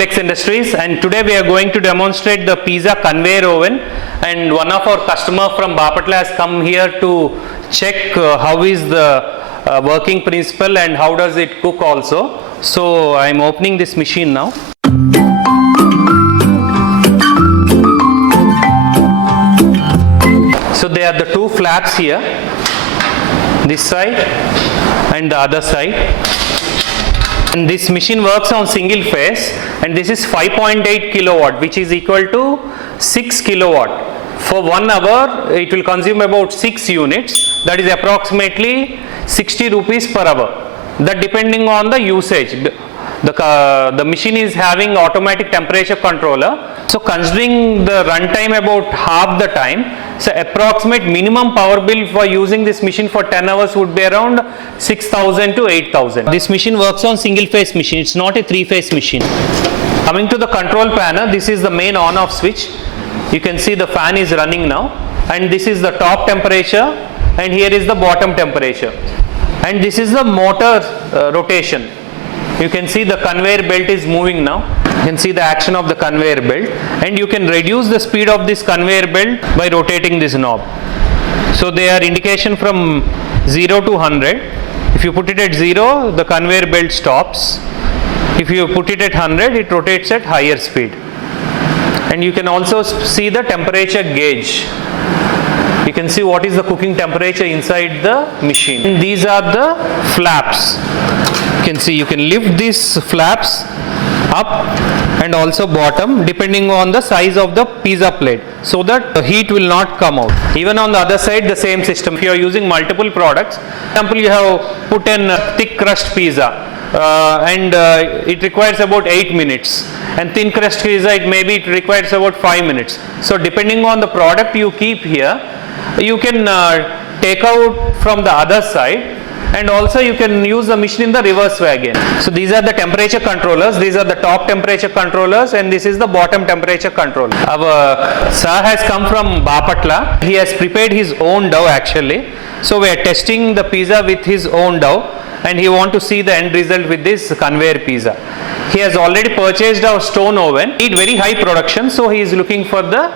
Coolex Industries, and today we are going to demonstrate the Pizza Conveyor Oven, and one of our customer from Bapatla has come here to check how is the working principle and how does it cook also. So I am opening this machine now. So there are the two flaps here, this side and the other side, and this machine works on single phase, and this is 5.8 kilowatt, which is equal to 6 kilowatt. For 1 hour it will consume about 6 units, that is approximately 60 rupees per hour, that depending on the usage. The machine is having automatic temperature controller, so considering the runtime about half the time, so approximate minimum power bill for using this machine for 10 hours would be around 6,000 to 8,000. This machine works on single phase machine, it's not a 3-phase machine. Coming to the control panel, this is the main on off switch. You can see the fan is running now, and this is the top temperature and here is the bottom temperature, and this is the motor rotation. You can see the conveyor belt is moving now. You can see the action of the conveyor belt, and you can reduce the speed of this conveyor belt by rotating this knob. So they are indication from 0 to 100. If you put it at 0, the conveyor belt stops. If you put it at 100, it rotates at higher speed. And you can also see the temperature gauge. You can see what is the cooking temperature inside the machine. And these are the flaps. You can see you can lift these flaps up and also bottom depending on the size of the pizza plate, so that the heat will not come out. Even on the other side, the same system. If you are using multiple products, for example, you have put in a thick crust pizza and it requires about 8 minutes, and thin crust pizza it requires about 5 minutes. So depending on the product you keep here, you can take out from the other side, and also you can use the machine in the reverse way again. So these are the temperature controllers, these are the top temperature controllers, and this is the bottom temperature controller. Our sir has come from Bapatla. He has prepared his own dough actually. So we are testing the pizza with his own dough, and he want to see the end result with this conveyor pizza. He has already purchased our stone oven. Need very high production, so he is looking for the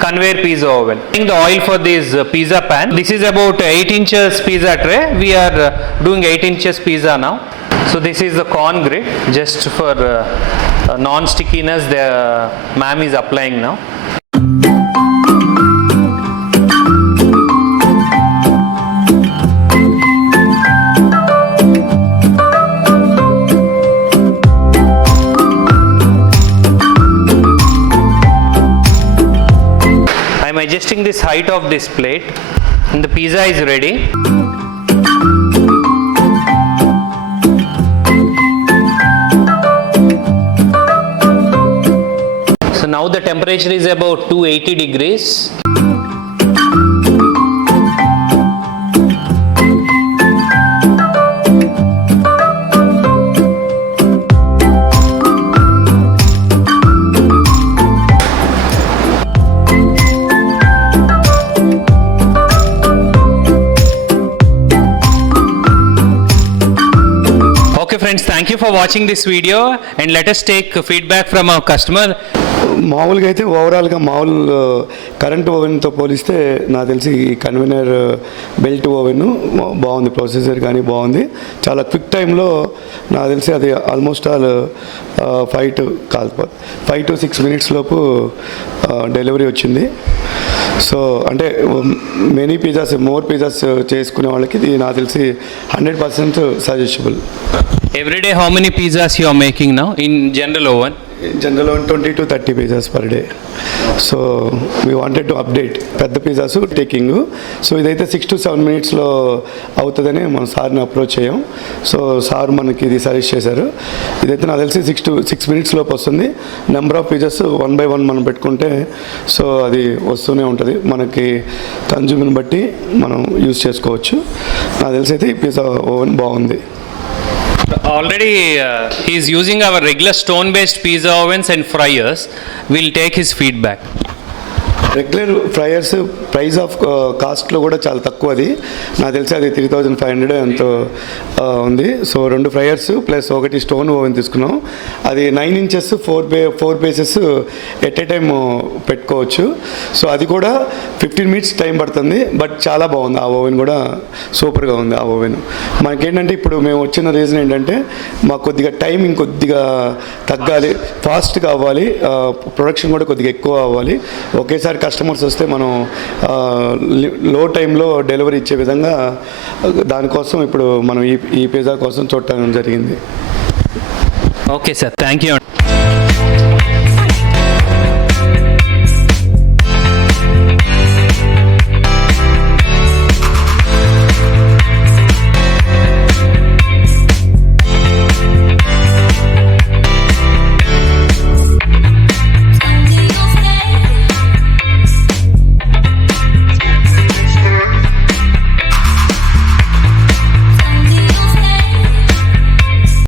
conveyor pizza oven. The oil for this pizza pan. This is about 8 inches pizza tray. We are doing 8 inches pizza now. So this is the corn grid, just for non-stickiness the ma'am is applying now. Adjusting this height of this plate, and the pizza is ready. So now the temperature is about 280 degrees. Friends, thank you for watching this video, and let us take feedback from our customer. మామూలుగా అయితే ఓవరాల్గా మామూలు current ఓవెన్తో పోలిస్తే నాకు తెలిసి ఈ convener belt oven బాగుంది, processor కానీ బాగుంది, చాలా క్విక్ టైంలో నాకు తెలిసి అది ఆల్మోస్ట్ ఆల్ 5 to 6 మినిట్స్ లోపు డెలివరీ వచ్చింది. సో అంటే మోర్ పిజ్జాస్ చేసుకునే వాళ్ళకి ఇది నాకు తెలిసి 100% suggestible. Every day how many pizzas you are making now in general oven? General oven 20 to 30 pizzas per day. So we wanted to update పెద్ద pizzas taking. So ఇదైతే 6 to 7 మినిట్స్లో అవుతుందని మనం సార్ని అప్రోచ్ అయ్యాం. సో సార్ మనకి ఇది suggest చేశారు. ఇదైతే నాకు తెలిసి 6 మినిట్స్ లోపు వస్తుంది. నెంబర్ ఆఫ్ పిజ్జాస్ 1 by 1 మనం పెట్టుకుంటే సో అది వస్తూనే ఉంటుంది. మనకి కన్జ్యూమ్ని బట్టి మనం యూజ్ చేసుకోవచ్చు. నాకు తెలిసి అయితే ఈ పిజ్జా ఓవెన్ బాగుంది. Already he is using our regular stone based pizza ovens and fryers. We'll take his feedback. Regular fryers price of కాస్ట్లో కూడా చాలా తక్కువ, అది నాకు తెలిసి అది 3500 ఎంతో ఉంది. సో 2 ఫ్రైయర్స్ ప్లస్ ఒకటి స్టోన్ ఓవెన్ తీసుకున్నాం. అది 9 inches 4 bases at a time పెట్టుకోవచ్చు. సో అది కూడా 15 మినిట్స్ టైం పడుతుంది, బట్ చాలా బాగుంది. ఆ ఓవెన్ కూడా సూపర్గా ఉంది. ఆ ఓవెన్ మనకేంటంటే ఇప్పుడు మేము వచ్చిన రీజన్ ఏంటంటే మాకు కొద్దిగా టైం ఇంకొద్దిగా తగ్గాలి, ఫాస్ట్గా అవ్వాలి, ప్రొడక్షన్ కూడా కొద్దిగా ఎక్కువ అవ్వాలి. ఒకేసారి కస్టమర్స్ వస్తే మనం లో టైంలో డెలివరీ ఇచ్చే విధంగా దానికోసం ఇప్పుడు మనం ఈ పిజ్జా కోసం చూడటం జరిగింది. Okay sir, thank you.